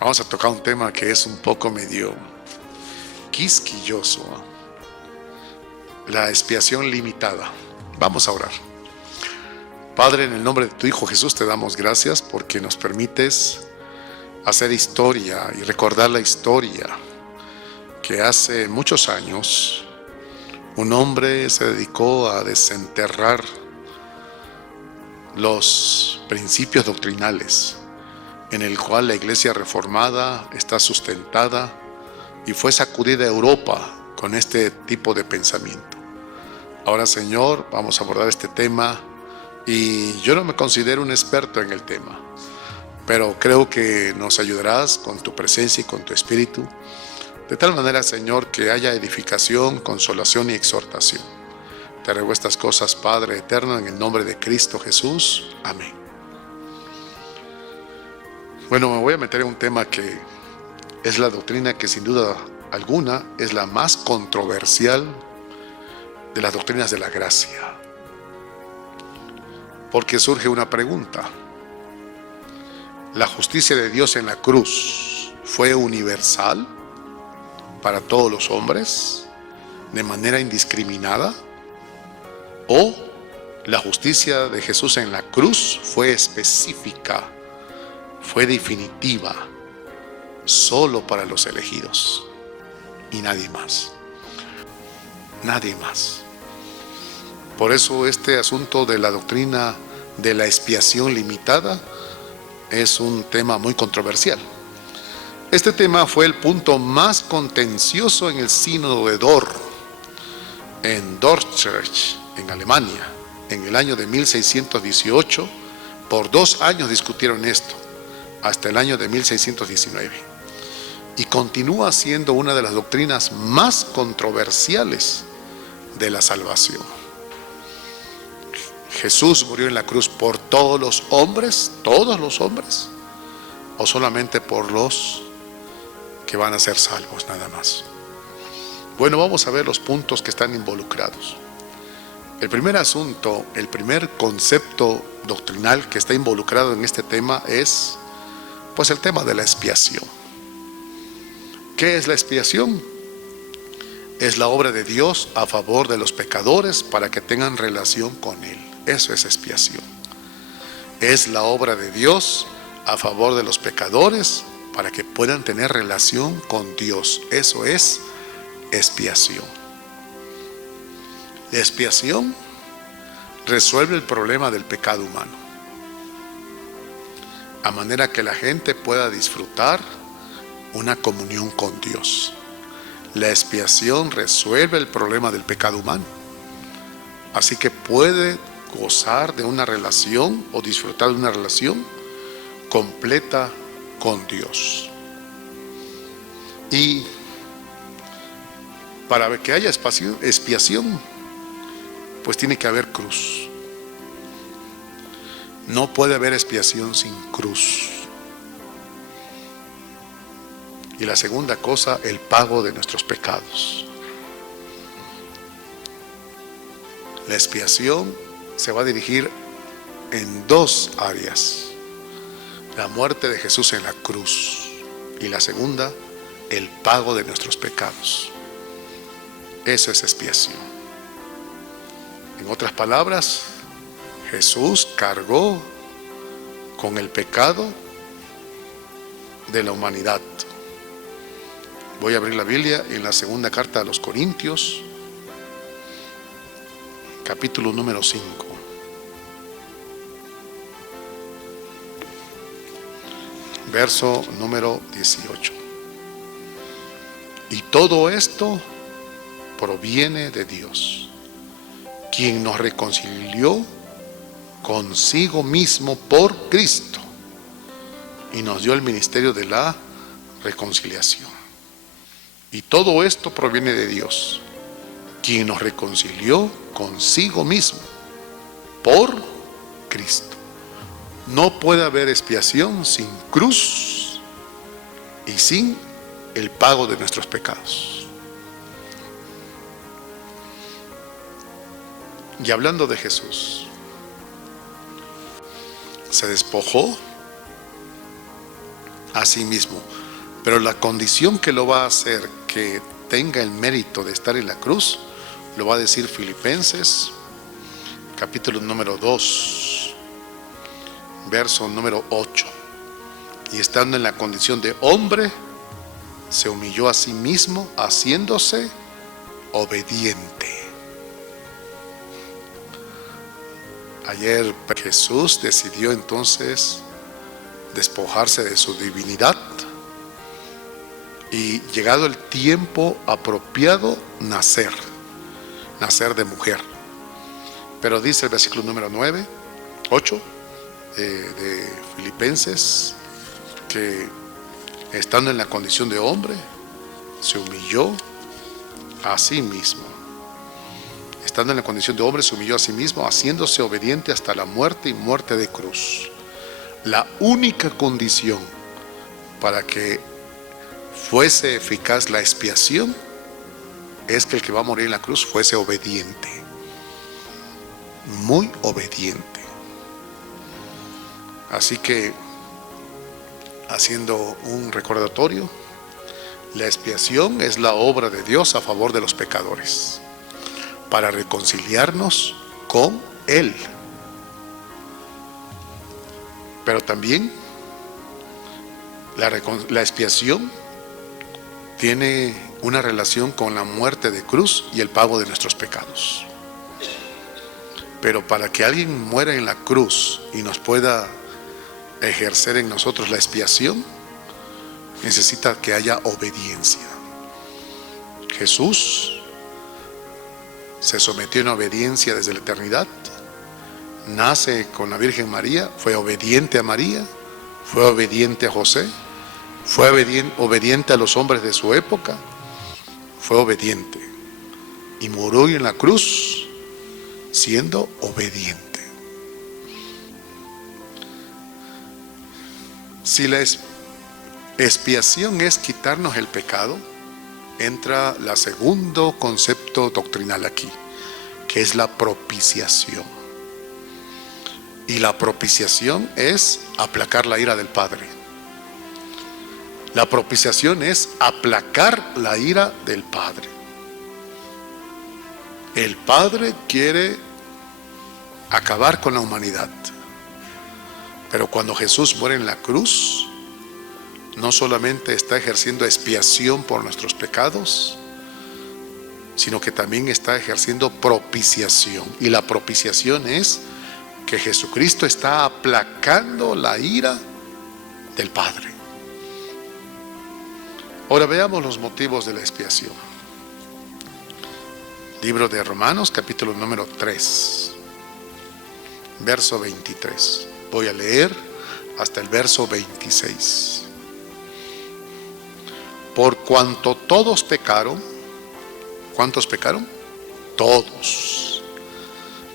Vamos a tocar un tema que es un poco medio quisquilloso, ¿no? La expiación limitada. Vamos a orar. Padre, en el nombre de tu Hijo Jesús te damos gracias porque nos permites hacer historia y recordar la historia que hace muchos años un hombre se dedicó a desenterrar los principios doctrinales en el cual la Iglesia Reformada está sustentada y fue sacudida a Europa con este tipo de pensamiento. Ahora, Señor, vamos a abordar este tema y yo no me considero un experto en el tema, pero creo que nos ayudarás con tu presencia y con tu espíritu, de tal manera, Señor, que haya edificación, consolación y exhortación. Te ruego estas cosas, Padre eterno, en el nombre de Cristo Jesús. Amén. Bueno, me voy a meter en un tema que es la doctrina que sin duda alguna es la más controversial de las doctrinas de la gracia. Porque surge una pregunta. ¿La justicia de Dios en la cruz fue universal para todos los hombres de manera indiscriminada? ¿O la justicia de Jesús en la cruz fue específica, fue definitiva, solo para los elegidos y nadie más? Nadie más. Por eso este asunto de la doctrina de la expiación limitada es un tema muy controversial. Este tema fue el punto más contencioso en el sínodo de Dort, en Dordrecht, en Alemania, en el año de 1618. Por 2 años discutieron esto, hasta el año de 1619. Y continúa siendo una de las doctrinas más controversiales de la salvación. ¿Jesús murió en la cruz por todos los hombres, o solamente por los que van a ser salvos nada más? Bueno, vamos a ver los puntos que están involucrados. El primer asunto, el primer concepto doctrinal que está involucrado en este tema es, pues, el tema de la expiación. ¿Qué es la expiación? Es la obra de Dios a favor de los pecadores para que tengan relación con Él. Eso es expiación. Es la obra de Dios a favor de los pecadores para que puedan tener relación con Dios. Eso es expiación. La expiación resuelve el problema del pecado humano, a manera que la gente pueda disfrutar una comunión con Dios. La expiación resuelve el problema del pecado humano, así que puede gozar de una relación o disfrutar de una relación completa con Dios. Y para que haya expiación, pues tiene que haber cruz. No puede haber expiación sin cruz. Y la segunda cosa, el pago de nuestros pecados. La expiación se va a dirigir en 2 áreas: la muerte de Jesús en la cruz, y la segunda, el pago de nuestros pecados. Eso es expiación. En otras palabras, Jesús cargó con el pecado de la humanidad. Voy a abrir la Biblia en la segunda carta a los Corintios, capítulo número 5. Verso número 18. Y todo esto proviene de Dios, quien nos reconcilió consigo mismo por Cristo y nos dio el ministerio de la reconciliación. Y todo esto proviene de Dios, quien nos reconcilió consigo mismo por Cristo. No puede haber expiación sin cruz y sin el pago de nuestros pecados. Y hablando de Jesús, se despojó a sí mismo. Pero la condición que lo va a hacer que tenga el mérito de estar en la cruz, lo va a decir Filipenses, capítulo número 2, verso número 8. Y estando en la condición de hombre, se humilló a sí mismo, haciéndose obediente. Ayer Jesús decidió entonces despojarse de su divinidad y, llegado el tiempo apropiado, nacer de mujer. Pero dice el versículo número 8 de Filipenses, que estando en la condición de hombre, se humilló a sí mismo. Estando en la condición de hombre, se humilló a sí mismo, haciéndose obediente hasta la muerte y muerte de cruz. La única condición para que fuese eficaz la expiación es que el que va a morir en la cruz fuese obediente, muy obediente. Así que, haciendo un recordatorio, la expiación es la obra de Dios a favor de los pecadores, para reconciliarnos con Él. Pero también la expiación tiene una relación con la muerte de cruz y el pago de nuestros pecados. Pero para que alguien muera en la cruz y nos pueda ejercer en nosotros la expiación, necesita que haya obediencia. Jesús se sometió en obediencia desde la eternidad, nace con la Virgen María, fue obediente a María, fue obediente a José, fue obediente a los hombres de su época, fue obediente y murió en la cruz siendo obediente. Si la expiación es quitarnos el pecado, entra el segundo concepto doctrinal aquí, que es la propiciación. Y la propiciación es aplacar la ira del Padre. La propiciación es aplacar la ira del Padre. El Padre quiere acabar con la humanidad. Pero cuando Jesús muere en la cruz, no solamente está ejerciendo expiación por nuestros pecados, sino que también está ejerciendo propiciación. Y la propiciación es que Jesucristo está aplacando la ira del Padre. Ahora veamos los motivos de la expiación. Libro de Romanos, capítulo número 3, verso 23. Voy a leer hasta el verso 26. Por cuanto todos pecaron, ¿cuántos pecaron? Todos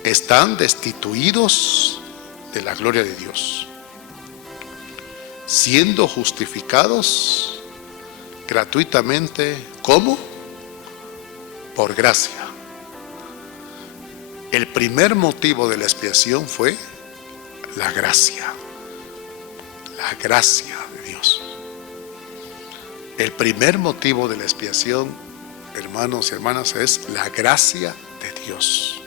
están destituidos de la gloria de Dios, siendo justificados gratuitamente. ¿Cómo? Por gracia. El primer motivo de la expiación fue la gracia. La gracia de Dios. El primer motivo de la expiación, hermanos y hermanas, es la gracia de Dios.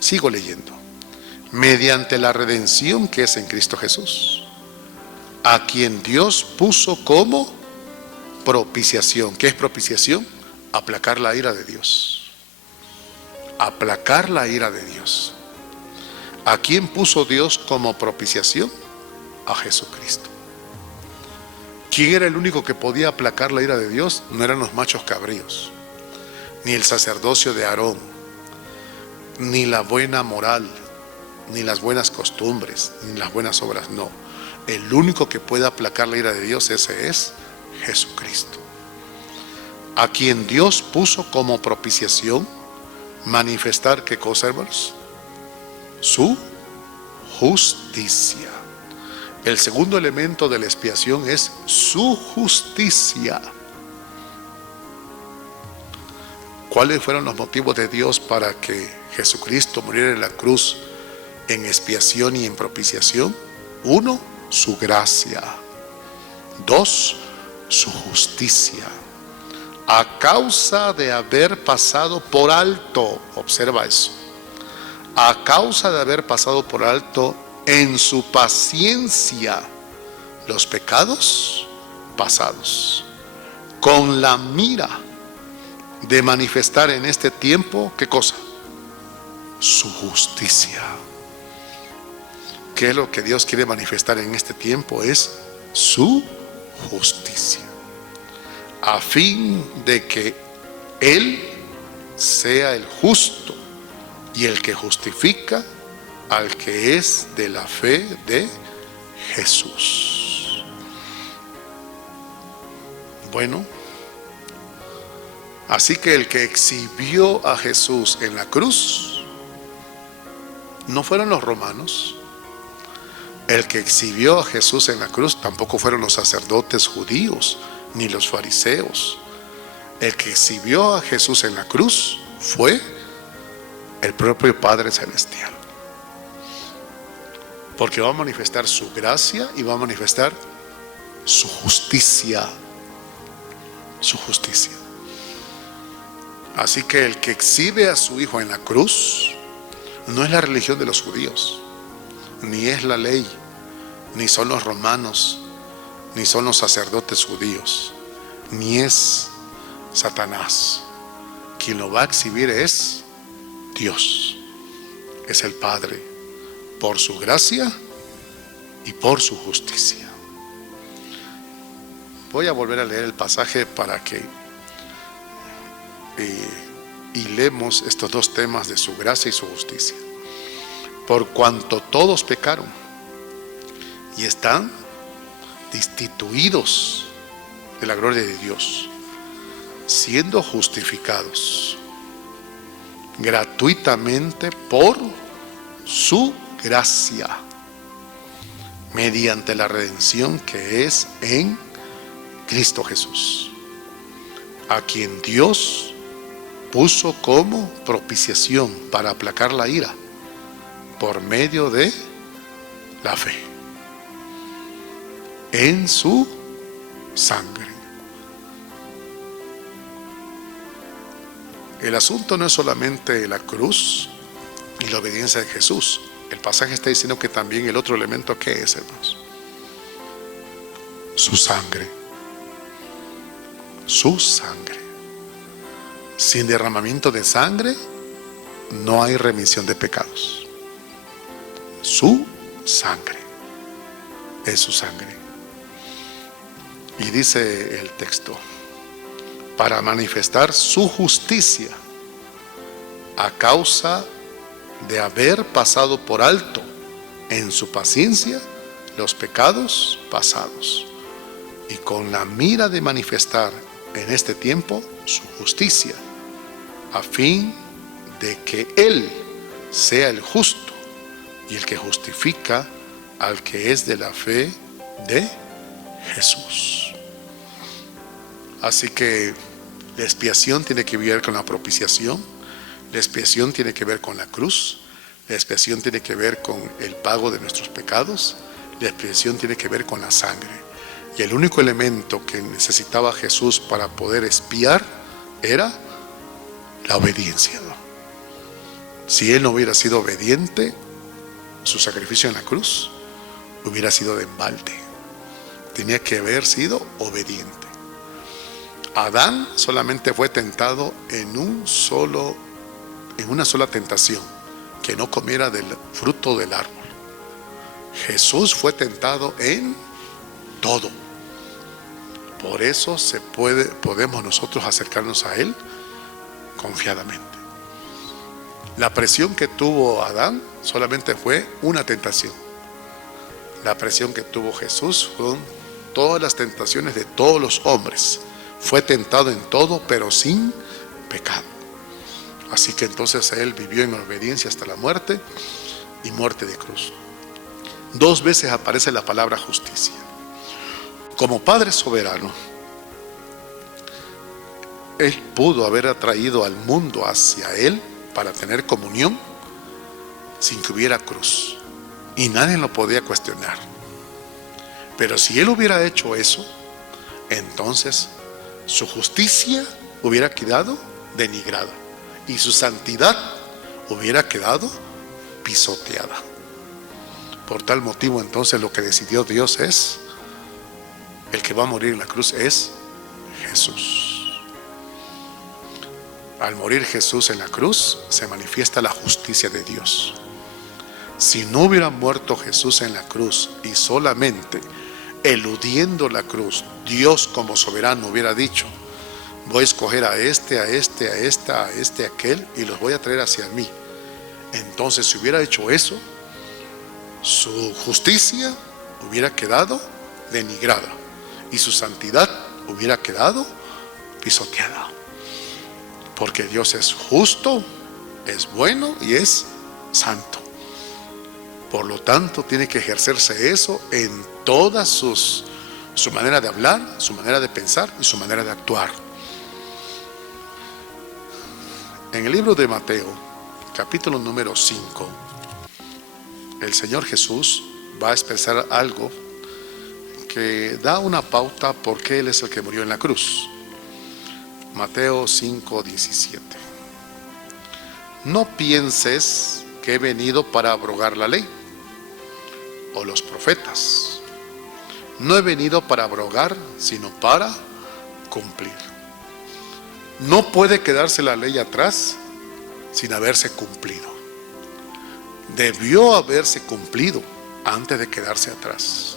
Sigo leyendo. Mediante la redención que es en Cristo Jesús, a quien Dios puso como propiciación. ¿Qué es propiciación? Aplacar la ira de Dios. Aplacar la ira de Dios. ¿A quién puso Dios como propiciación? A Jesucristo. ¿Quién era el único que podía aplacar la ira de Dios? No eran los machos cabríos, ni el sacerdocio de Aarón, ni la buena moral, ni las buenas costumbres, ni las buenas obras. No, el único que puede aplacar la ira de Dios, ese es Jesucristo, a quien Dios puso como propiciación, manifestar, ¿qué cosa, hermanos? Su justicia. El segundo elemento de la expiación es su justicia. ¿Cuáles fueron los motivos de Dios para que Jesucristo muriera en la cruz en expiación y en propiciación? Uno, su gracia. 2, su justicia. A causa de haber pasado por alto, observa eso, a causa de haber pasado por alto en su paciencia los pecados pasados, con la mira de manifestar en este tiempo, ¿qué cosa? Su justicia. ¿Qué es lo que Dios quiere manifestar en este tiempo? Es su justicia, a fin de que Él sea el justo y el que justifica al que es de la fe de Jesús. Bueno, así que el que exhibió a Jesús en la cruz no fueron los romanos. El que exhibió a Jesús en la cruz tampoco fueron los sacerdotes judíos ni los fariseos. El que exhibió a Jesús en la cruz fue el propio Padre Celestial, porque va a manifestar su gracia y va a manifestar su justicia. Su justicia. Así que el que exhibe a su Hijo en la cruz no es la religión de los judíos, ni es la ley, ni son los romanos, ni son los sacerdotes judíos, ni es Satanás. Quien lo va a exhibir es Dios, es el Padre, por su gracia y por su justicia. Voy a volver a leer el pasaje para que hilemos estos dos temas de su gracia y su justicia. Por cuanto todos pecaron y están destituidos de la gloria de Dios, siendo justificados gratuitamente por su gracia, mediante la redención que es en Cristo Jesús, a quien Dios puso como propiciación para aplacar la ira por medio de la fe en su sangre. El asunto no es solamente la cruz y la obediencia de Jesús. El pasaje está diciendo que también el otro elemento, ¿qué es, hermanos? Su sangre. Su sangre. Sin derramamiento de sangre no hay remisión de pecados. Su sangre. Es su sangre. Y dice el texto, para manifestar su justicia a causa de haber pasado por alto en su paciencia los pecados pasados, y con la mira de manifestar en este tiempo su justicia, a fin de que Él sea el justo y el que justifica al que es de la fe de Jesús. Así que la expiación tiene que ver con la propiciación, la expiación tiene que ver con la cruz, la expiación tiene que ver con el pago de nuestros pecados, la expiación tiene que ver con la sangre. Y el único elemento que necesitaba Jesús para poder expiar era la obediencia. Si Él no hubiera sido obediente, su sacrificio en la cruz hubiera sido de embalde. Tenía que haber sido obediente. Adán solamente fue tentado en una sola tentación, que no comiera del fruto del árbol. Jesús fue tentado en todo. Por eso podemos nosotros acercarnos a Él confiadamente. La presión que tuvo Adán solamente fue una tentación. La presión que tuvo Jesús fueron todas las tentaciones de todos los hombres. Fue tentado en todo, pero sin pecado. Así que entonces Él vivió en obediencia hasta la muerte y muerte de cruz. 2 veces aparece la palabra justicia. Como Padre soberano, Él pudo haber atraído al mundo hacia Él para tener comunión sin que hubiera cruz, y nadie lo podía cuestionar. Pero si Él hubiera hecho eso, entonces su justicia hubiera quedado denigrada y su santidad hubiera quedado pisoteada. Por tal motivo, entonces, lo que decidió Dios es, el que va a morir en la cruz es Jesús. Al morir Jesús en la cruz, se manifiesta la justicia de Dios. Si no hubiera muerto Jesús en la cruz y solamente eludiendo la cruz, Dios como soberano hubiera dicho: voy a escoger a este, a este, a esta, a este, a aquel, y los voy a traer hacia mí. Entonces, si hubiera hecho eso, su justicia hubiera quedado denigrada y su santidad hubiera quedado pisoteada. Porque Dios es justo, es bueno y es santo. Por lo tanto, tiene que ejercerse eso en toda su manera de hablar, su manera de pensar y su manera de actuar. En el libro de Mateo, capítulo número 5, el Señor Jesús va a expresar algo que da una pauta por qué Él es el que murió en la cruz. Mateo 5:17. No pienses que he venido para abrogar la ley o los profetas. No he venido para abrogar, sino para cumplir. No puede quedarse la ley atrás sin haberse cumplido. Debió haberse cumplido antes de quedarse atrás.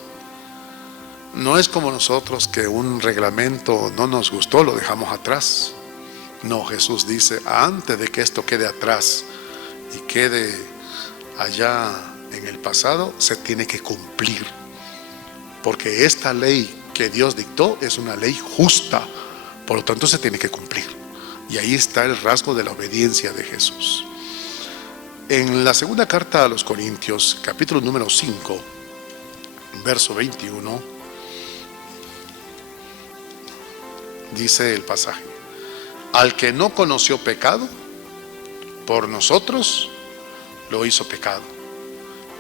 No es como nosotros, que un reglamento no nos gustó, lo dejamos atrás. No, Jesús dice: antes de que esto quede atrás y quede allá en el pasado, se tiene que cumplir. Porque esta ley que Dios dictó es una ley justa, por lo tanto se tiene que cumplir. Y ahí está el rasgo de la obediencia de Jesús. En la segunda carta a los Corintios, capítulo número 5, verso 21, dice el pasaje: al que no conoció pecado, por nosotros lo hizo pecado,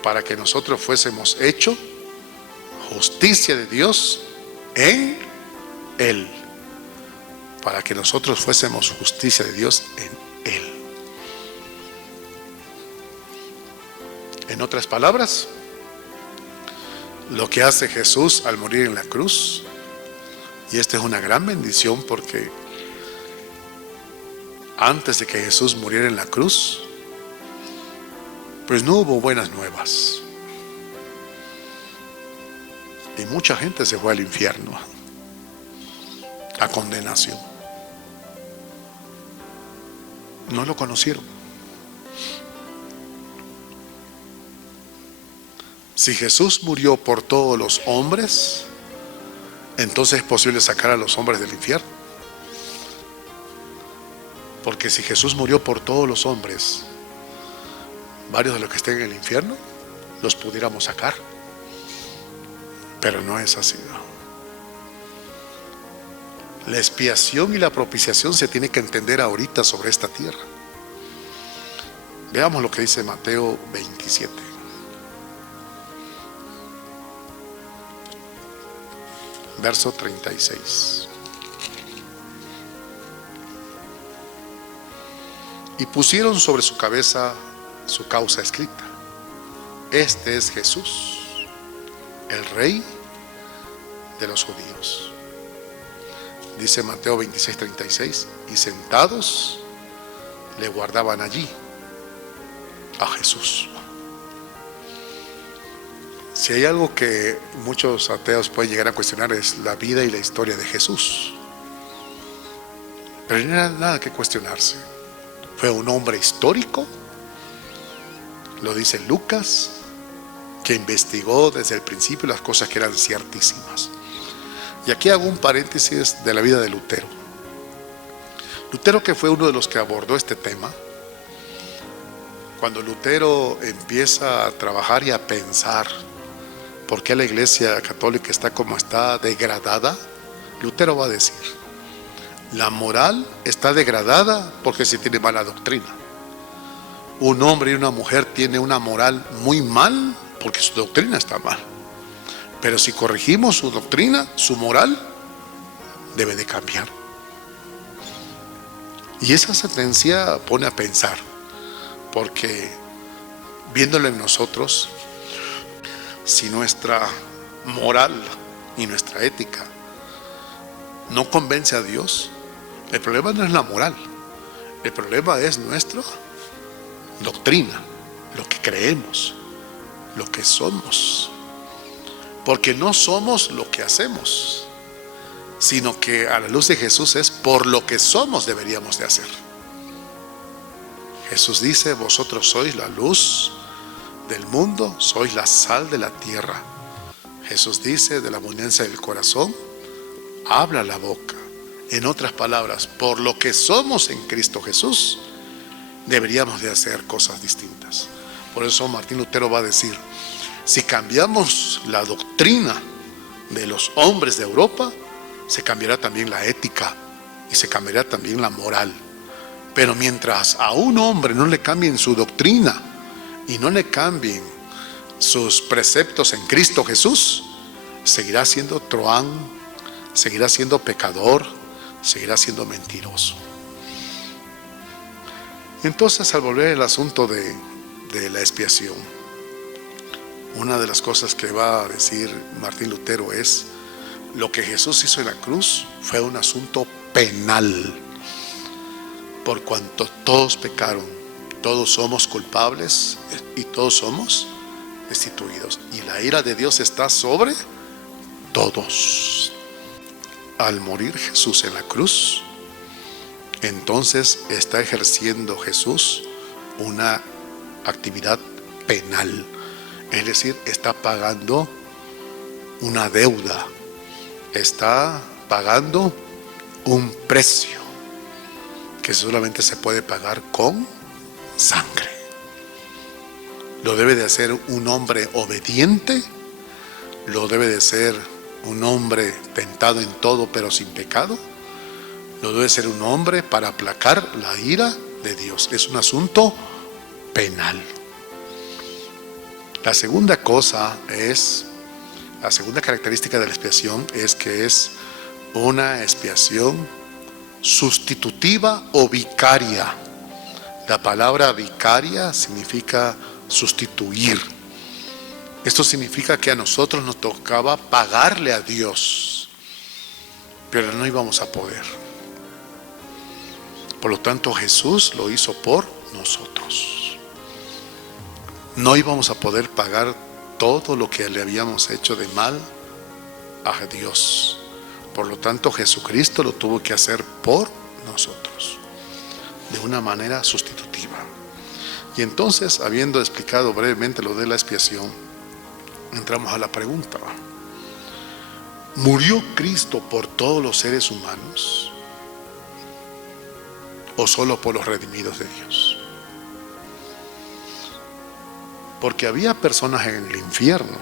para que nosotros fuésemos hecho justicia de Dios en Él. Para que nosotros fuésemos justicia de Dios en Él. En otras palabras, lo que hace Jesús al morir en la cruz, y esta es una gran bendición, porque antes de que Jesús muriera en la cruz, pues no hubo buenas nuevas. Y mucha gente se fue al infierno, a condenación. No lo conocieron. Si Jesús murió por todos los hombres, entonces es posible sacar a los hombres del infierno. Porque si Jesús murió por todos los hombres, varios de los que estén en el infierno los pudiéramos sacar. Pero no es así. La expiación y la propiciación se tiene que entender ahorita sobre esta tierra. Veamos lo que dice Mateo 27. Verso 36. Y pusieron sobre su cabeza su causa escrita: este es Jesús, el Rey de los judíos. Dice Mateo 26:36, y sentados le guardaban allí a Jesús. Si hay algo que muchos ateos pueden llegar a cuestionar, es la vida y la historia de Jesús. Pero no hay nada que cuestionarse. Fue un hombre histórico, lo dice Lucas, que investigó desde el principio las cosas que eran ciertísimas. Y aquí hago un paréntesis de la vida de Lutero. Lutero, que fue uno de los que abordó este tema. Cuando Lutero empieza a trabajar y a pensar por qué la Iglesia Católica está como está, degradada, Lutero va a decir: la moral está degradada porque se tiene mala doctrina. Un hombre y una mujer tienen una moral muy mal porque su doctrina está mal. Pero si corregimos su doctrina, su moral, debe de cambiar. Y esa sentencia pone a pensar, porque viéndolo en nosotros, si nuestra moral y nuestra ética no convence a Dios, el problema no es la moral, el problema es nuestra doctrina, lo que creemos, lo que somos. Porque no somos lo que hacemos, sino que a la luz de Jesús es por lo que somos deberíamos de hacer. Jesús dice: vosotros sois la luz del mundo, sois la sal de la tierra. Jesús dice: de la abundancia del corazón habla la boca. En otras palabras, por lo que somos en Cristo Jesús, deberíamos de hacer cosas distintas. Por eso Martín Lutero va a decir: si cambiamos la doctrina de los hombres de Europa, se cambiará también la ética y se cambiará también la moral. Pero mientras a un hombre no le cambien su doctrina y no le cambien sus preceptos en Cristo Jesús, seguirá siendo truán, seguirá siendo pecador, seguirá siendo mentiroso. Entonces, al volver al asunto de la expiación, una de las cosas que va a decir Martín Lutero es: lo que Jesús hizo en la cruz fue un asunto penal, por cuanto todos pecaron, todos somos culpables y todos somos destituidos, y la ira de Dios está sobre todos. Al morir Jesús en la cruz, entonces está ejerciendo Jesús una actividad penal, es decir, está pagando una deuda, está pagando un precio que solamente se puede pagar con sangre. Lo debe de hacer un hombre obediente, lo debe de ser un hombre tentado en todo pero sin pecado, lo debe ser un hombre para aplacar la ira de Dios. Es un asunto penal. La segunda característica de la expiación es que es una expiación sustitutiva o vicaria. La palabra vicaria significa sustituir. Esto significa que a nosotros nos tocaba pagarle a Dios, pero no íbamos a poder. Por lo tanto, Jesús lo hizo por nosotros. No íbamos a poder pagar todo lo que le habíamos hecho de mal a Dios. Por lo tanto, Jesucristo lo tuvo que hacer por nosotros, de una manera sustitutiva. Y entonces, habiendo explicado brevemente lo de la expiación, entramos a la pregunta: ¿murió Cristo por todos los seres humanos o solo por los redimidos de Dios? Porque había personas en el infierno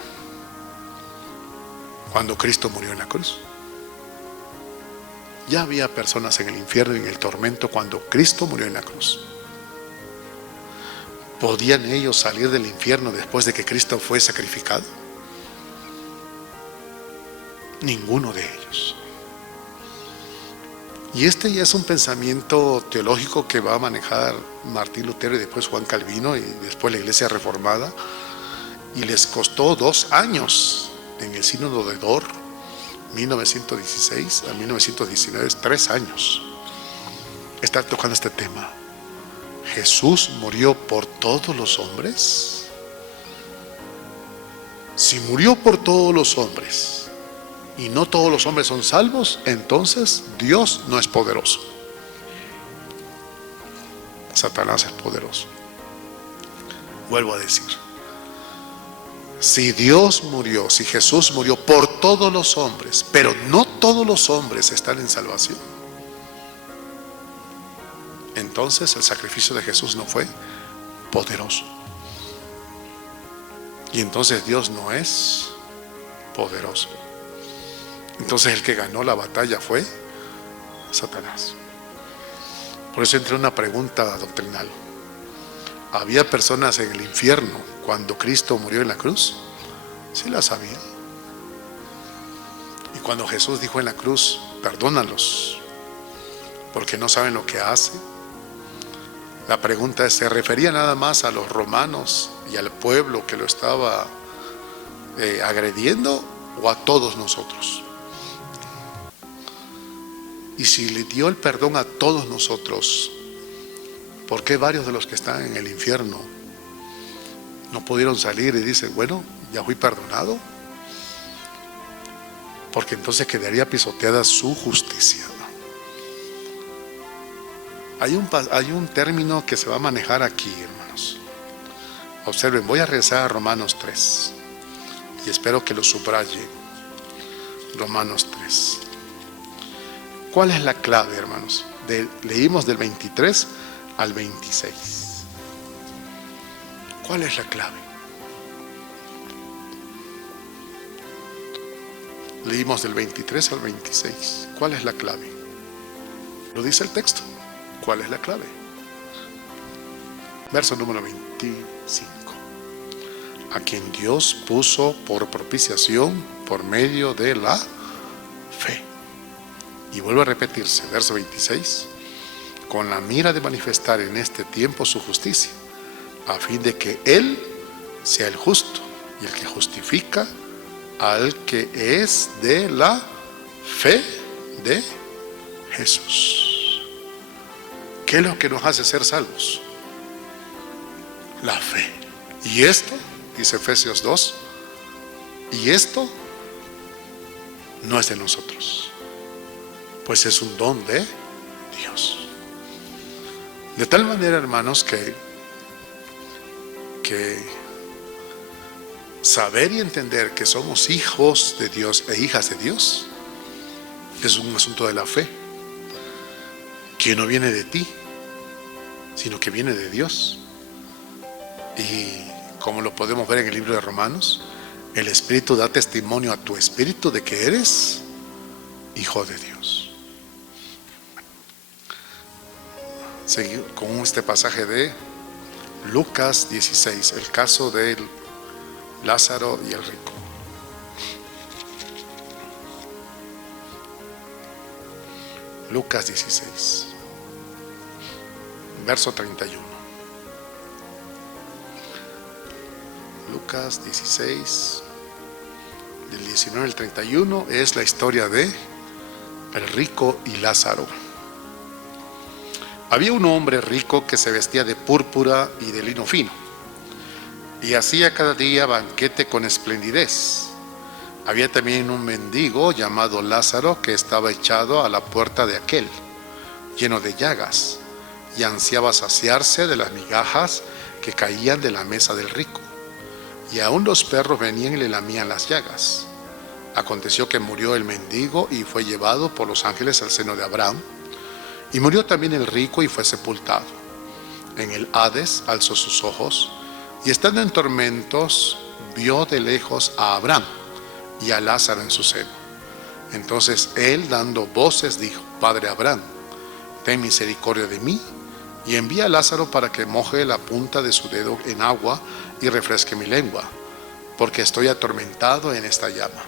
cuando Cristo murió en la cruz. Ya había personas en el infierno y en el tormento cuando Cristo murió en la cruz. ¿Podían ellos salir del infierno después de que Cristo fue sacrificado? Ninguno de ellos. Y este ya es un pensamiento teológico que va a manejar Martín Lutero y después Juan Calvino y después la Iglesia Reformada, y les costó 2 años en el Sínodo de Dort, 1916 a 1919, 3 años estar tocando este tema. ¿Jesús murió por todos los hombres? Si murió por todos los hombres y no todos los hombres son salvos, entonces Dios no es poderoso. Satanás es poderoso. Vuelvo a decir, si Dios murió, si Jesús murió por todos los hombres, pero no todos los hombres están en salvación, entonces el sacrificio de Jesús no fue poderoso. Y entonces Dios no es poderoso. Entonces el que ganó la batalla fue Satanás. Por eso entré una pregunta doctrinal. ¿Había personas en el infierno cuando Cristo murió en la cruz? Sí las había. Cuando Jesús dijo en la cruz, perdónalos, porque no saben lo que hacen, la pregunta es, ¿se refería nada más a los romanos y al pueblo que lo estaba agrediendo, o a todos nosotros? Y si le dio el perdón a todos nosotros, ¿por qué varios de los que están en el infierno no pudieron salir y dicen, bueno, ya fui perdonado? Porque entonces quedaría pisoteada su justicia. Hay un término que se va a manejar aquí, hermanos. Observen, voy a regresar a Romanos 3 y espero que lo subraye. Romanos 3. ¿Cuál es la clave, hermanos? Leímos del 23 al 26. ¿Cuál es la clave? Leímos del 23 al 26. ¿Cuál es la clave? Lo dice el texto. ¿Cuál es la clave? Verso número 25. A quien Dios puso por propiciación por medio de la fe. Y vuelve a repetirse, verso 26, con la mira de manifestar en este tiempo su justicia, a fin de que Él sea el justo y el que justifica al que es de la fe de Jesús. ¿Qué es lo que nos hace ser salvos? La fe. Y esto, dice Efesios 2, y esto no es de nosotros, pues es un don de Dios. De tal manera, hermanos, que saber y entender que somos hijos de Dios e hijas de Dios es un asunto de la fe, que no viene de ti, sino que viene de Dios. Y como lo podemos ver en el libro de Romanos, el Espíritu da testimonio a tu espíritu de que eres hijo de Dios. Seguir con este pasaje de Lucas 16, el caso de Lázaro y el rico. Lucas 16, verso 31. Lucas 16, del 19 al 31, es la historia de el rico y Lázaro. Había un hombre rico que se vestía de púrpura y de lino fino, y hacía cada día banquete con esplendidez. Había también un mendigo llamado Lázaro que estaba echado a la puerta de aquel, lleno de llagas, y ansiaba saciarse de las migajas que caían de la mesa del rico. Y aún los perros venían y le lamían las llagas. Aconteció que murió el mendigo y fue llevado por los ángeles al seno de Abraham. Y murió también el rico y fue sepultado. En el Hades alzó sus ojos, y estando en tormentos, vio de lejos a Abraham y a Lázaro en su seno. Entonces él, dando voces, dijo: Padre Abraham, ten misericordia de mí, y envía a Lázaro para que moje la punta de su dedo en agua y refresque mi lengua, porque estoy atormentado en esta llama.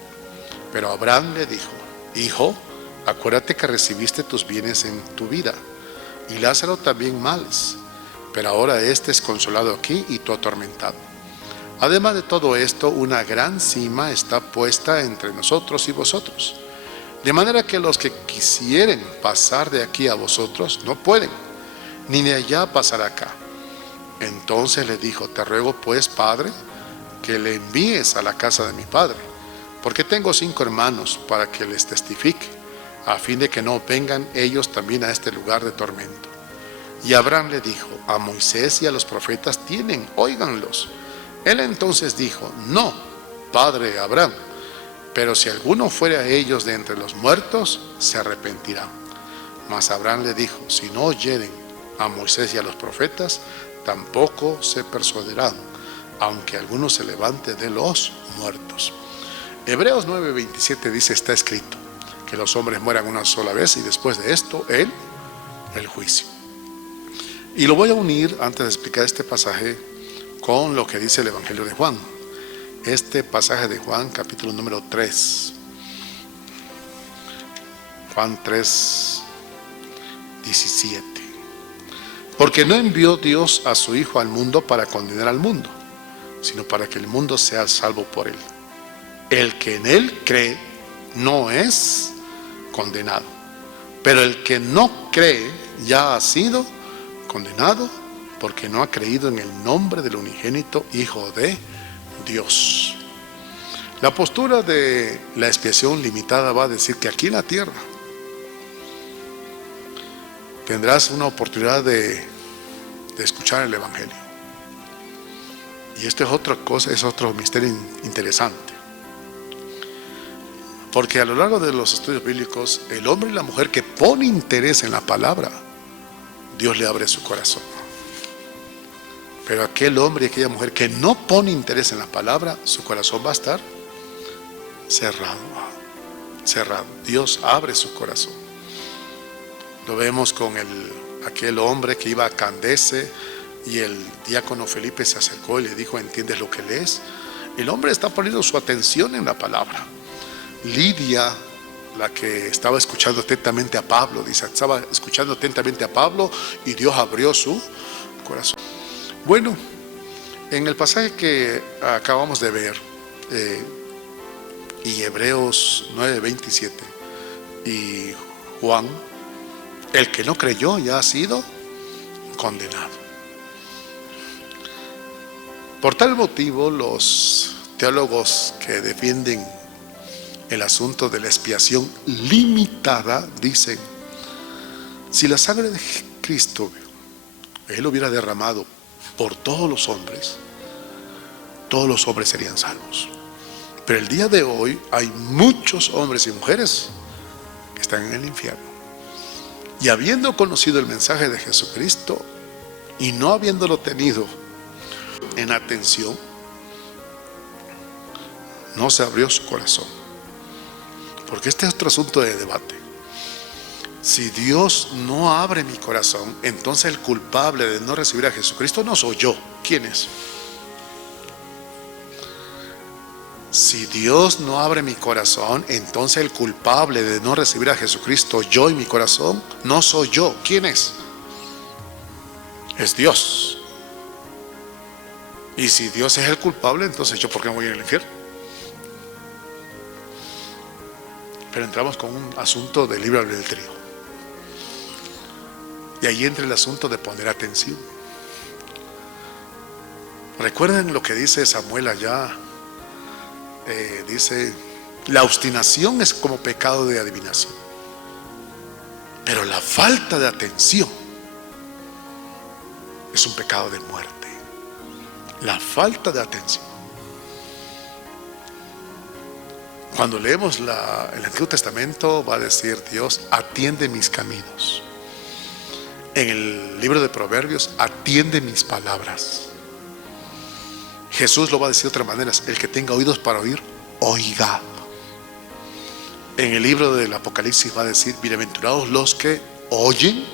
Pero Abraham le dijo: Hijo, acuérdate que recibiste tus bienes en tu vida, y Lázaro también males, pero ahora éste es consolado aquí y tú atormentado. Además de todo esto, una gran sima está puesta entre nosotros y vosotros, de manera que los que quisieren pasar de aquí a vosotros no pueden, ni de allá pasar acá. Entonces le dijo: Te ruego pues, Padre, que le envíes a la casa de mi padre, porque tengo 5 hermanos, para que les testifique, a fin de que no vengan ellos también a este lugar de tormento. Y Abraham le dijo: A Moisés y a los profetas tienen, óiganlos. Él entonces dijo: No, padre Abraham, pero si alguno fuere a ellos de entre los muertos, se arrepentirán. Mas Abraham le dijo: Si no oyeren a Moisés y a los profetas, tampoco se persuadirán, aunque alguno se levante de los muertos. Hebreos 9:27 dice: Está escrito que los hombres mueran una sola vez, y después de esto el juicio. Y lo voy a unir, antes de explicar este pasaje, con lo que dice el Evangelio de Juan. Este pasaje de Juan, capítulo número 3. Juan 3:17. Porque no envió Dios a su Hijo al mundo para condenar al mundo, sino para que el mundo sea salvo por él. El que en él cree no es condenado, pero el que no cree ya ha sido condenado porque no ha creído en el nombre del unigénito Hijo de Dios. La postura de la expiación limitada va a decir que aquí en la tierra tendrás una oportunidad de escuchar el Evangelio. Y esto es otra cosa, es otro misterio interesante. Porque a lo largo de los estudios bíblicos, el hombre y la mujer que pone interés en la palabra, Dios le abre su corazón. Pero aquel hombre y aquella mujer que no pone interés en la palabra, su corazón va a estar cerrado. Cerrado. Dios abre su corazón. Lo vemos con aquel hombre que iba a Candace y el diácono Felipe se acercó y le dijo: ¿entiendes lo que lees? El hombre está poniendo su atención en la palabra. Lidia, la que estaba escuchando atentamente a Pablo, dice, estaba escuchando atentamente a Pablo y Dios abrió su corazón. Bueno, en el pasaje que acabamos de ver, y Hebreos 9:27 y Juan, el que no creyó ya ha sido condenado. Por tal motivo, los teólogos que defienden el asunto de la expiación limitada dicen: si la sangre de Cristo Él hubiera derramado por todos los hombres serían salvos. Pero el día de hoy hay muchos hombres y mujeres que están en el infierno. Y habiendo conocido el mensaje de Jesucristo y no habiéndolo tenido en atención, no se abrió su corazón. Porque este es otro asunto de debate. Si Dios no abre mi corazón, entonces el culpable de no recibir a Jesucristo no soy yo. ¿Quién es? Si Dios no abre mi corazón, entonces el culpable de no recibir a Jesucristo, yo y mi corazón, no soy yo. ¿Quién es? Es Dios. Y si Dios es el culpable, entonces yo, ¿por qué no voy al infierno? Pero entramos con un asunto de libre albedrío. Y ahí entra el asunto de poner atención. Recuerden lo que dice Samuel allá. Dice: la obstinación es como pecado de adivinación, pero la falta de atención es un pecado de muerte. La falta de atención. Cuando leemos el Antiguo Testamento, va a decir Dios: atiende mis caminos. En el libro de Proverbios: atiende mis palabras. Jesús lo va a decir de otras maneras: el que tenga oídos para oír, oiga. En el libro del Apocalipsis va a decir: bienaventurados los que oyen,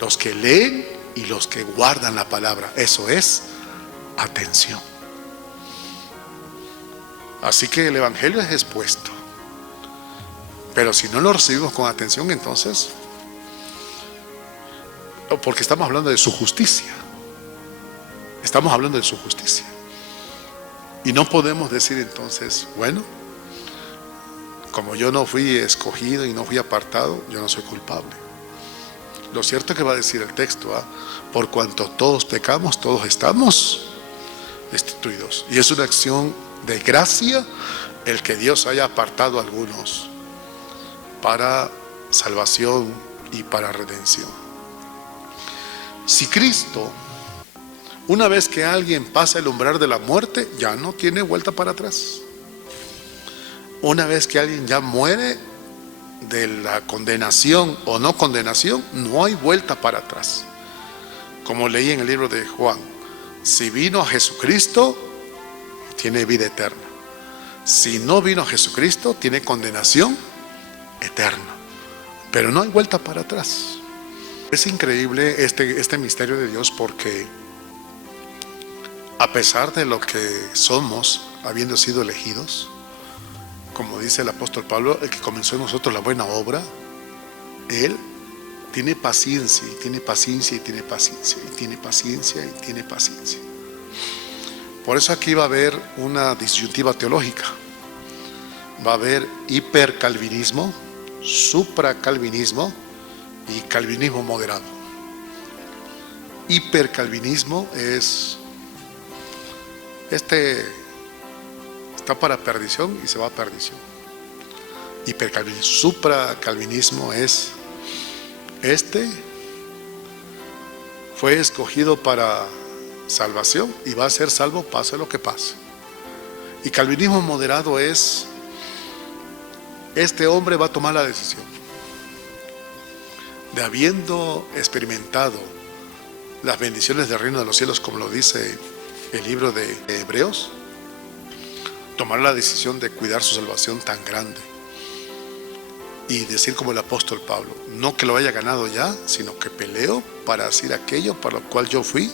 los que leen y los que guardan la palabra. Eso es atención. Así que el Evangelio es expuesto, pero si no lo recibimos con atención, entonces, porque estamos hablando de su justicia. Estamos hablando de su justicia. Y no podemos decir entonces: bueno, como yo no fui escogido y no fui apartado, yo no soy culpable. Lo cierto es que va a decir el texto: por cuanto todos pecamos, todos estamos destituidos. Y es una acción de gracia el que Dios haya apartado a algunos para salvación y para redención. Si Cristo, una vez que alguien pasa el umbral de la muerte, ya no tiene vuelta para atrás. Una vez que alguien ya muere de la condenación o no condenación, no hay vuelta para atrás. Como leí en el libro de Juan: si vino a Jesucristo, tiene vida eterna. Si no vino a Jesucristo, tiene condenación eterna. Pero no hay vuelta para atrás. Es increíble este misterio de Dios, porque a pesar de lo que somos, habiendo sido elegidos, como dice el apóstol Pablo, el que comenzó en nosotros la buena obra, Él tiene paciencia, y tiene paciencia, y tiene paciencia, y tiene paciencia, y tiene paciencia. Por eso aquí va a haber una disyuntiva teológica. Va a haber hipercalvinismo, supracalvinismo y calvinismo moderado. Hipercalvinismo es está para perdición y se va a perdición. Hipercalvinismo. Supracalvinismo es fue escogido para salvación y va a ser salvo pase lo que pase. Y calvinismo moderado es: este hombre va a tomar la decisión de, habiendo experimentado las bendiciones del reino de los cielos, como lo dice el libro de Hebreos, tomar la decisión de cuidar su salvación tan grande y decir como el apóstol Pablo: no que lo haya ganado ya, sino que peleo para hacer aquello para lo cual yo fui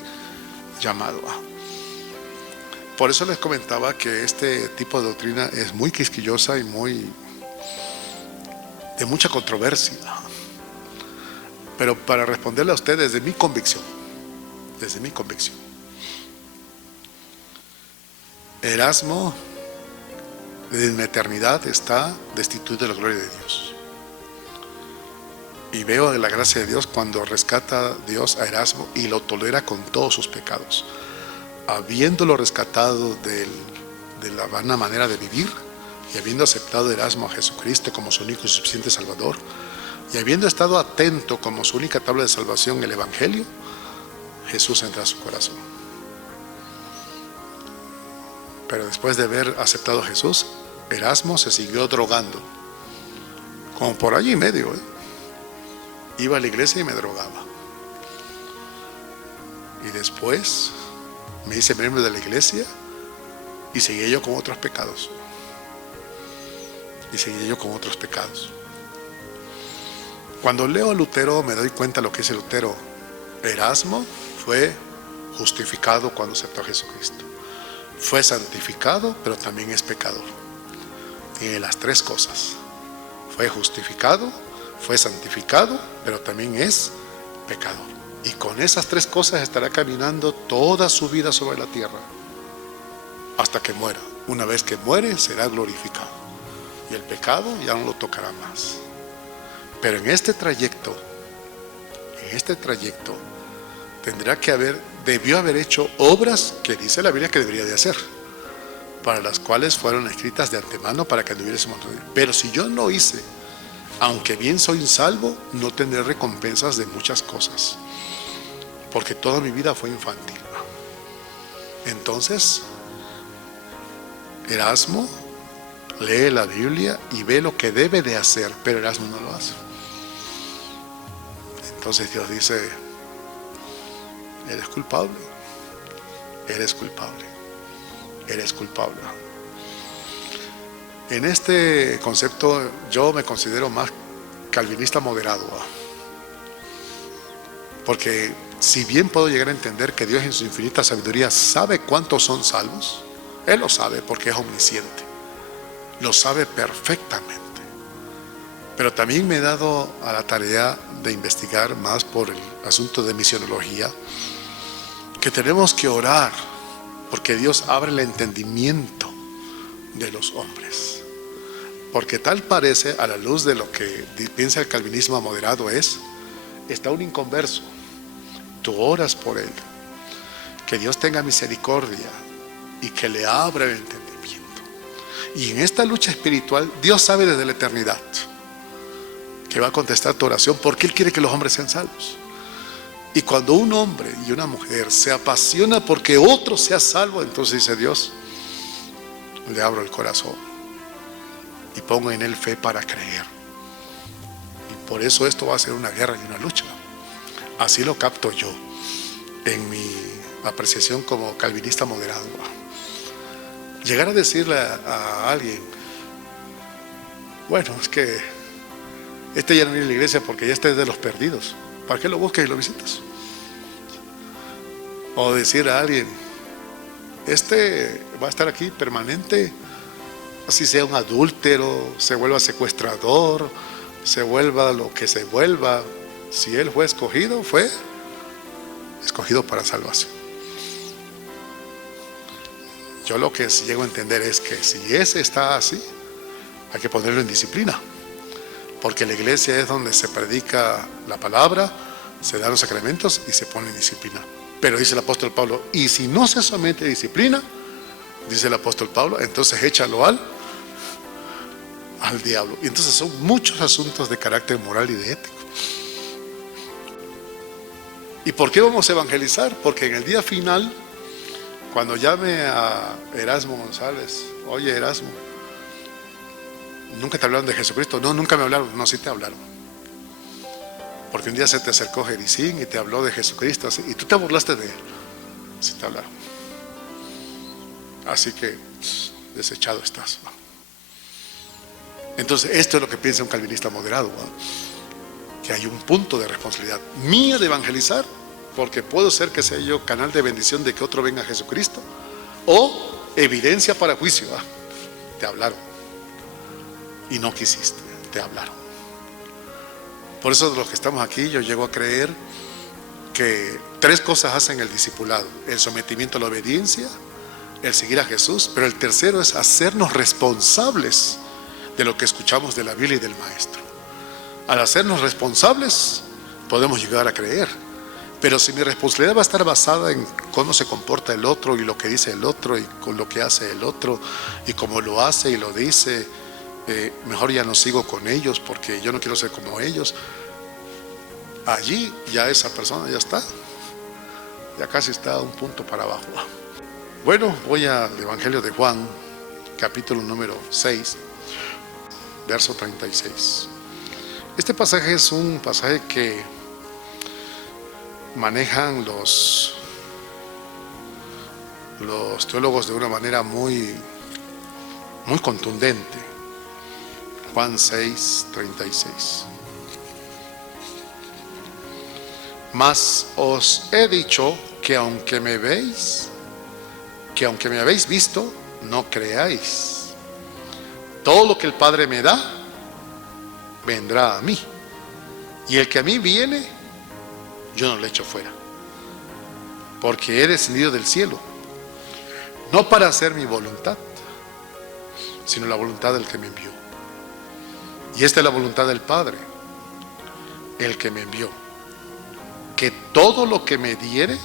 llamado a. Por eso les comentaba que este tipo de doctrina es muy quisquillosa y de mucha controversia. Pero para responderle a ustedes desde mi convicción, Erasmo desde la eternidad está destituido de la gloria de Dios. Y veo la gracia de Dios cuando rescata Dios a Erasmo y lo tolera con todos sus pecados. Habiéndolo rescatado de la vana manera de vivir, y habiendo aceptado Erasmo a Jesucristo como su único y suficiente Salvador, y habiendo estado atento como su única tabla de salvación el Evangelio, Jesús entra a su corazón. Pero después de haber aceptado a Jesús, Erasmo se siguió drogando, como por año y medio. Iba a la iglesia y me drogaba. Y después me hice miembro de la iglesia y seguía yo con otros pecados. Cuando leo a Lutero me doy cuenta de lo que dice Lutero. Erasmo fue justificado cuando aceptó a Jesucristo. Fue santificado, pero también es pecador. Tiene las tres cosas. Fue justificado, fue santificado, pero también es pecador. Y con esas tres cosas estará caminando toda su vida sobre la tierra hasta que muera. Una vez que muere será glorificado y el pecado ya no lo tocará más. Pero en este trayecto debió haber hecho obras que dice la Biblia que debería de hacer, para las cuales fueron escritas de antemano para que anduviésemos. Pero si yo no hice, aunque bien soy salvo, no tendré recompensas de muchas cosas, porque toda mi vida fue infantil. Entonces, Erasmo lee la Biblia y ve lo que debe de hacer, pero Erasmo no lo hace. Entonces Dios dice: eres culpable, eres culpable, eres culpable. En este concepto yo me considero más calvinista moderado, porque si bien puedo llegar a entender que Dios en su infinita sabiduría sabe cuántos son salvos, Él lo sabe porque es omnisciente, lo sabe perfectamente. Pero también me he dado a la tarea de investigar más por el asunto de misionología, que tenemos que orar porque Dios abre el entendimiento de los hombres. Porque tal parece, a la luz de lo que piensa el calvinismo moderado, está un inconverso, tú oras por él, que Dios tenga misericordia y que le abra el entendimiento. Y en esta lucha espiritual, Dios sabe desde la eternidad que va a contestar tu oración, porque Él quiere que los hombres sean salvos. Y cuando un hombre y una mujer se apasiona porque otro sea salvo, entonces dice Dios: le abro el corazón y pongo en Él fe para creer. Y por eso esto va a ser una guerra y una lucha. Así lo capto yo en mi apreciación como calvinista moderado. Llegar a decirle a alguien: bueno, es que este ya no viene a la iglesia porque ya este es de los perdidos, ¿para qué lo buscas y lo visitas? O decir a alguien: este va a estar aquí permanente así sea un adúltero, se vuelva secuestrador, se vuelva lo que se vuelva, si él fue escogido para salvación. Yo lo que llego a entender es que si ese está así, hay que ponerlo en disciplina, porque la iglesia es donde se predica la palabra, se dan los sacramentos y se pone en disciplina. Pero dice el apóstol Pablo, y si no se somete a disciplina, dice el apóstol Pablo, entonces échalo al diablo. Y entonces son muchos asuntos de carácter moral y de ético. ¿Y por qué vamos a evangelizar? Porque en el día final, cuando llame a Erasmo González, oye Erasmo, ¿nunca te hablaron de Jesucristo? No, nunca me hablaron. No, sí te hablaron. Porque un día se te acercó Jericín y te habló de Jesucristo, así, y tú te burlaste de él. Sí te hablaron. Así que desechado estás, ¿no? Entonces esto es lo que piensa un calvinista moderado, ¿no? Que hay un punto de responsabilidad mía de evangelizar, porque puedo ser que sea yo canal de bendición de que otro venga a Jesucristo, o evidencia para juicio, ¿no? Te hablaron y no quisiste, te hablaron. Por eso de los que estamos aquí, yo llego a creer que 3 cosas hacen el discipulado: el sometimiento a la obediencia, el seguir a Jesús, pero el tercero es hacernos responsables de lo que escuchamos de la Biblia y del Maestro. Al hacernos responsables, podemos llegar a creer. Pero si mi responsabilidad va a estar basada en cómo se comporta el otro y lo que dice el otro y con lo que hace el otro y cómo lo hace y lo dice, mejor ya no sigo con ellos porque yo no quiero ser como ellos. Allí ya esa persona ya está, ya casi está a un punto para abajo. Bueno, voy al Evangelio de Juan, capítulo número 6, verso 36. Este pasaje es un pasaje que manejan los teólogos de una manera muy contundente. Juan 6, 36. Mas os he dicho que aunque me habéis visto, no creáis. Todo lo que el Padre me da, vendrá a mí. Y el que a mí viene, yo no le echo fuera. Porque he descendido del cielo, no para hacer mi voluntad, sino la voluntad del que me envió. Y esta es la voluntad del Padre, el que me envió, que todo lo que me diere,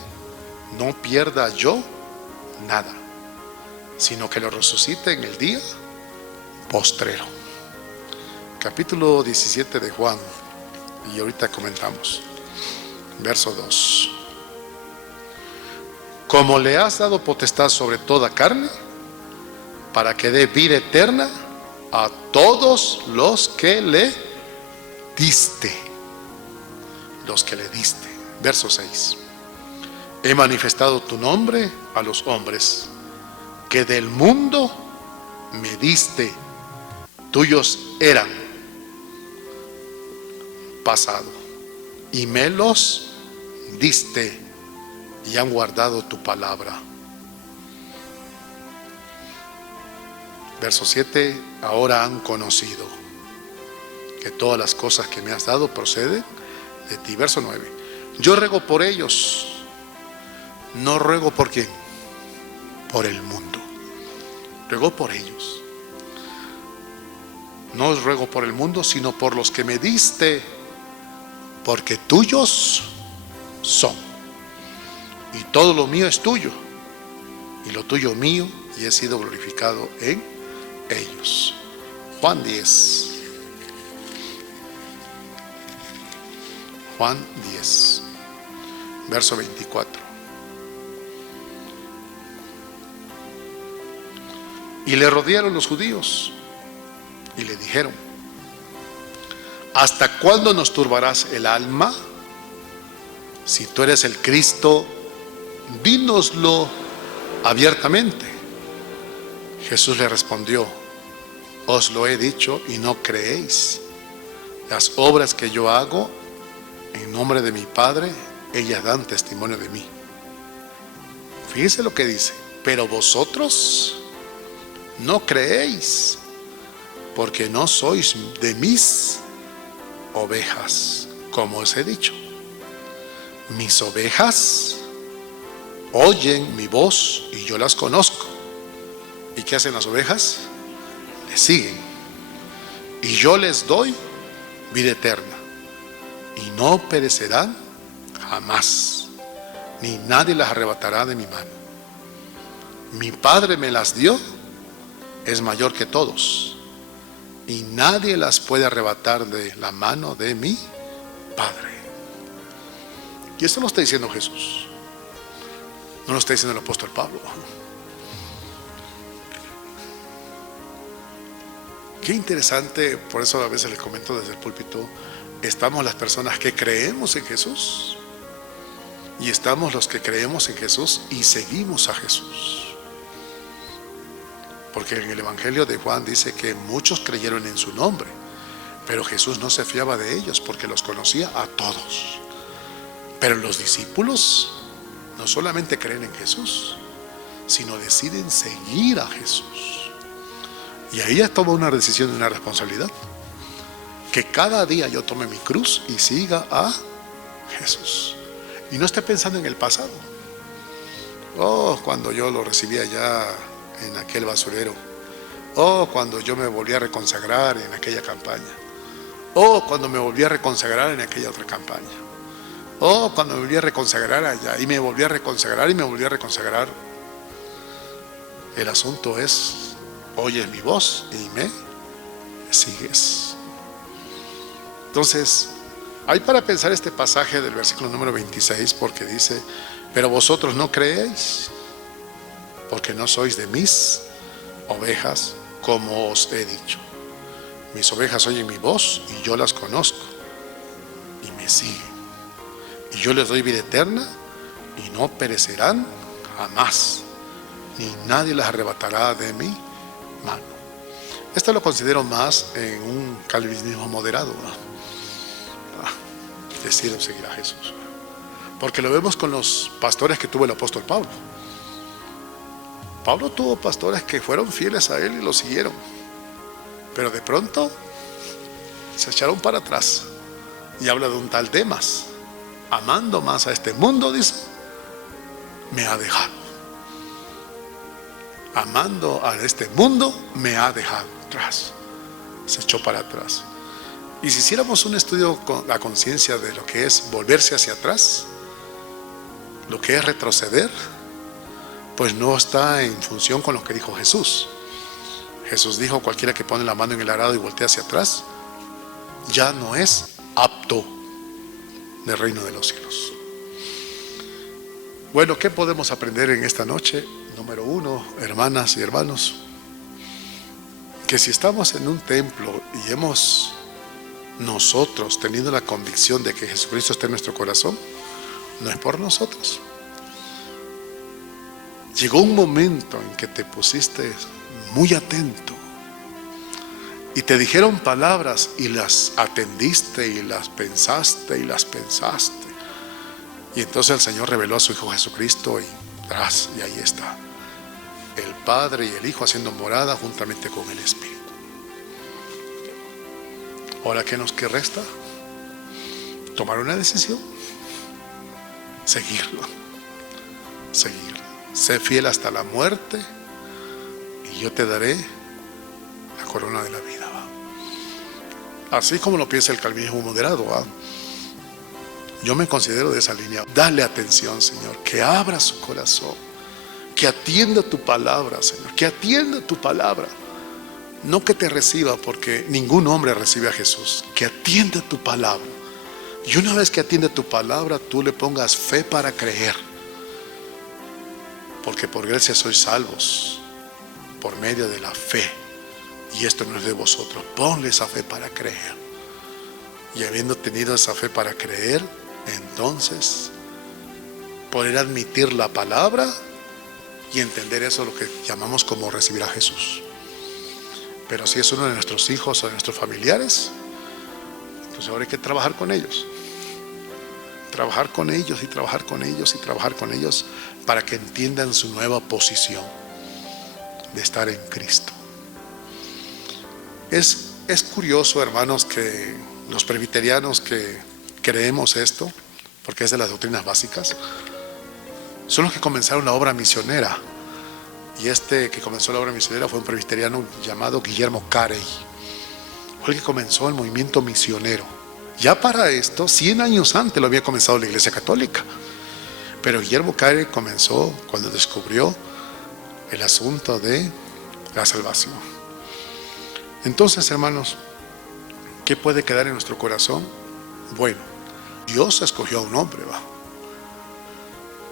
no pierda yo nada, sino que lo resucite en el día postrero. Capítulo 17 de Juan, y ahorita comentamos. Verso 2. Como le has dado potestad sobre toda carne, para que dé vida eterna a todos los que le diste. Los que le diste. Verso 6. He manifestado tu nombre a los hombres, que del mundo me diste. Tuyos eran, pasado, y me los diste, y han guardado tu palabra. Verso 7. Ahora han conocido que todas las cosas que me has dado proceden de ti. Verso 9. Yo ruego por ellos. No ruego por quién, por el mundo. Ruego por ellos. No os ruego por el mundo, sino por los que me diste, porque tuyos son. Y todo lo mío es tuyo, y lo tuyo mío, y he sido glorificado en ellos. Juan 10. Juan 10, verso 24. Y le rodearon los judíos y le dijeron: ¿hasta cuándo nos turbarás el alma? Si tú eres el Cristo, dínoslo abiertamente. Jesús le respondió: os lo he dicho y no creéis. Las obras que yo hago en nombre de mi Padre, ellas dan testimonio de mí. Fíjense lo que dice: pero vosotros no creéis, porque no sois de mis ovejas, como os he dicho. Mis ovejas oyen mi voz y yo las conozco. ¿Y qué hacen las ovejas? Le siguen. Y yo les doy vida eterna, y no perecerán jamás, ni nadie las arrebatará de mi mano. Mi Padre me las dio, es mayor que todos, y nadie las puede arrebatar de la mano de mi Padre. Y esto lo está diciendo Jesús, no lo está diciendo el apóstol Pablo. Qué interesante, por eso a veces les comento desde el púlpito, estamos las personas que creemos en Jesús, y estamos los que creemos en Jesús y seguimos a Jesús. Porque en el Evangelio de Juan dice que muchos creyeron en su nombre, pero Jesús no se fiaba de ellos porque los conocía a todos. Pero los discípulos no solamente creen en Jesús, sino deciden seguir a Jesús. Y ahí ya toma una decisión y una responsabilidad. Que cada día yo tome mi cruz y siga a Jesús. Y no esté pensando en el pasado. Oh, cuando yo lo recibí allá en aquel basurero. Oh, cuando yo me volví a reconsagrar en aquella campaña. Oh, cuando me volví a reconsagrar en aquella otra campaña. Oh, cuando me volví a reconsagrar allá. Y me volví a reconsagrar y me volví a reconsagrar. El asunto es, oyes mi voz y me sigues. Entonces, hay para pensar este pasaje del versículo número 26, porque dice: pero vosotros no creéis, porque no sois de mis ovejas, como os he dicho. Mis ovejas oyen mi voz y yo las conozco y me siguen. Y yo les doy vida eterna y no perecerán jamás, ni nadie las arrebatará de mi mano. Esto lo considero más en un calvinismo moderado, ¿no? Decido seguir a Jesús, porque lo vemos con los pastores que tuvo el apóstol Pablo. Pablo tuvo pastores que fueron fieles a él y lo siguieron, pero de pronto se echaron para atrás. Y habla de un tal Demas, amando más a este mundo, dice, me ha dejado. Amando a este mundo, me ha dejado atrás. Se echó para atrás. Y si hiciéramos un estudio con la conciencia de lo que es volverse hacia atrás, lo que es retroceder, pues no está en función con lo que dijo Jesús. Jesús dijo: cualquiera que pone la mano en el arado y voltea hacia atrás, ya no es apto del reino de los cielos. Bueno, ¿qué podemos aprender en esta noche? Número uno, hermanas y hermanos, que si estamos en un templo y hemos nosotros teniendo la convicción de que Jesucristo está en nuestro corazón, no es por nosotros. Llegó un momento en que te pusiste muy atento y te dijeron palabras y las atendiste y las pensaste y las pensaste, y entonces el Señor reveló a su Hijo Jesucristo y ahí está el Padre y el Hijo haciendo morada juntamente con el Espíritu. Ahora, ¿qué resta? Tomar una decisión, seguirlo. Sé fiel hasta la muerte y yo te daré la corona de la vida, ¿va? Así como lo piensa el calvinismo moderado, ¿va? Yo me considero de esa línea. Dale atención, Señor, que abra su corazón, que atienda tu palabra, Señor, que atienda tu palabra. No que te reciba, porque ningún hombre recibe a Jesús. Que atienda tu palabra. Y una vez que atienda tu palabra, tú le pongas fe para creer. Porque por gracia sois salvos por medio de la fe. Y esto no es de vosotros. Ponle esa fe para creer. Y habiendo tenido esa fe para creer, entonces poder admitir la palabra y entender eso, lo que llamamos como recibir a Jesús. Pero si es uno de nuestros hijos o de nuestros familiares, entonces ahora hay que trabajar con ellos. Trabajar con ellos y trabajar con ellos y trabajar con ellos para que entiendan su nueva posición. de estar en Cristo. Es curioso, hermanos, que los presbiterianos que creemos esto, porque es de las doctrinas básicas, son los que comenzaron la obra misionera. Y este que comenzó la obra misionera fue un presbiteriano llamado Guillermo Carey. Fue el que comenzó el movimiento misionero. Ya para esto, 100 años antes lo había comenzado la Iglesia Católica. Pero Guillermo Carey comenzó cuando descubrió el asunto de la salvación. Entonces, hermanos, ¿qué puede quedar en nuestro corazón? Bueno, Dios escogió a un hombre, ¿va?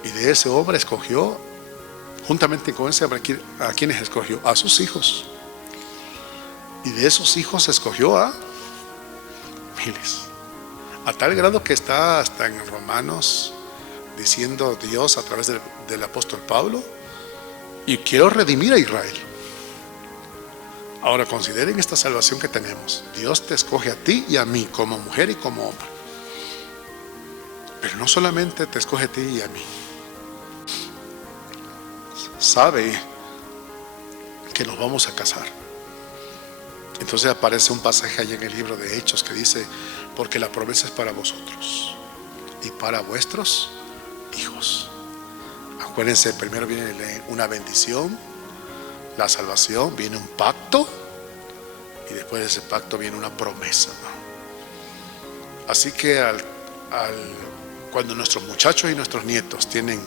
Y de ese hombre escogió, juntamente con ese hombre, ¿a quiénes escogió? A sus hijos. Y de esos hijos escogió a miles. A tal grado que está hasta en Romanos diciendo Dios a través del apóstol Pablo: y quiero redimir a Israel. Ahora consideren esta salvación que tenemos. Dios te escoge a ti y a mí, como mujer y como hombre. Pero no solamente te escoge a ti y a mí. Sabe que nos vamos a casar. Entonces aparece un pasaje allí en el libro de Hechos que dice: porque la promesa es para vosotros y para vuestros hijos. Acuérdense, primero viene una bendición, la salvación, viene un pacto, y después de ese pacto viene una promesa, ¿no? Así que cuando nuestros muchachos y nuestros nietos tienen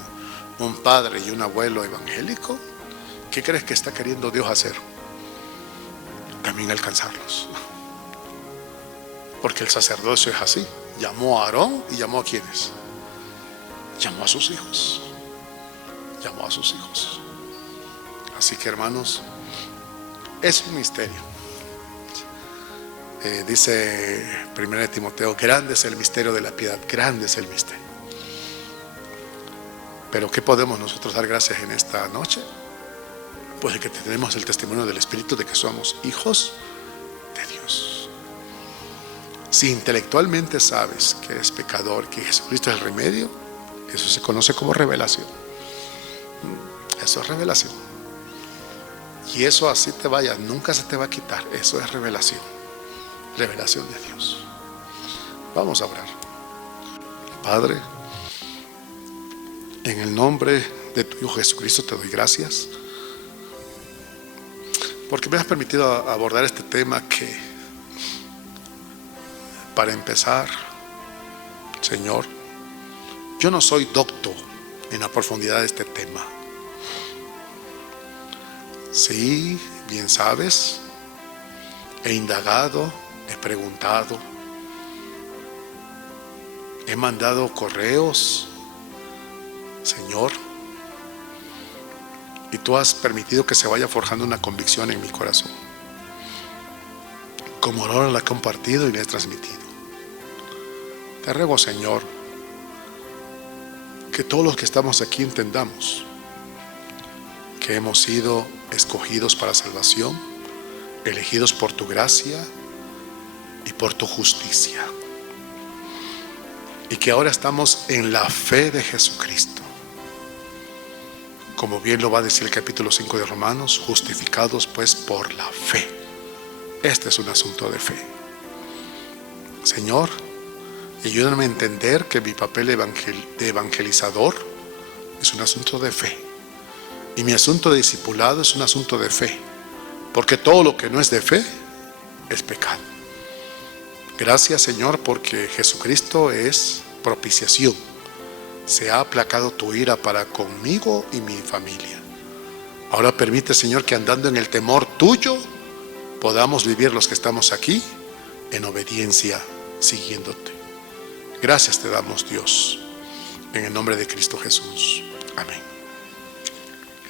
un padre y un abuelo evangélico, ¿qué crees que está queriendo Dios hacer? También alcanzarlos. Porque el sacerdocio es así. Llamó a Aarón y llamó a ¿quiénes? Llamó a sus hijos. Llamó a sus hijos. Así que, hermanos, es un misterio. Dice 1 Timoteo: grande es el misterio de la piedad, grande es el misterio. Pero ¿qué podemos nosotros dar gracias en esta noche? Pues de que tenemos el testimonio del Espíritu de que somos hijos de Dios. Si intelectualmente sabes que eres pecador, que Jesucristo es el remedio, eso se conoce como revelación. Eso es revelación. Y eso así te vaya, nunca se te va a quitar. Eso es revelación. Revelación de Dios. Vamos a orar. Padre, en el nombre de tu Hijo Jesucristo te doy gracias, porque me has permitido abordar este tema que, para empezar, Señor, yo no soy docto en la profundidad de este tema. Sí, bien sabes, he indagado, he preguntado, he mandado correos, Señor, y tú has permitido que se vaya forjando una convicción en mi corazón, como ahora la he compartido y la he transmitido. Te ruego, Señor, que todos los que estamos aquí entendamos que hemos sido escogidos para salvación, elegidos por tu gracia y por tu justicia, y que ahora estamos en la fe de Jesucristo, como bien lo va a decir el capítulo 5 de Romanos: justificados pues por la fe. Este es un asunto de fe. Señor, ayúdame a entender que mi papel de evangelizador es un asunto de fe, y mi asunto de discipulado es un asunto de fe, porque todo lo que no es de fe es pecado. Gracias, Señor, porque Jesucristo es propiciación. Se ha aplacado tu ira para conmigo y mi familia. Ahora permite, Señor, que andando en el temor tuyo podamos vivir los que estamos aquí en obediencia, siguiéndote. Gracias te damos, Dios, en el nombre de Cristo Jesús. Amén.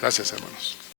Gracias, hermanos.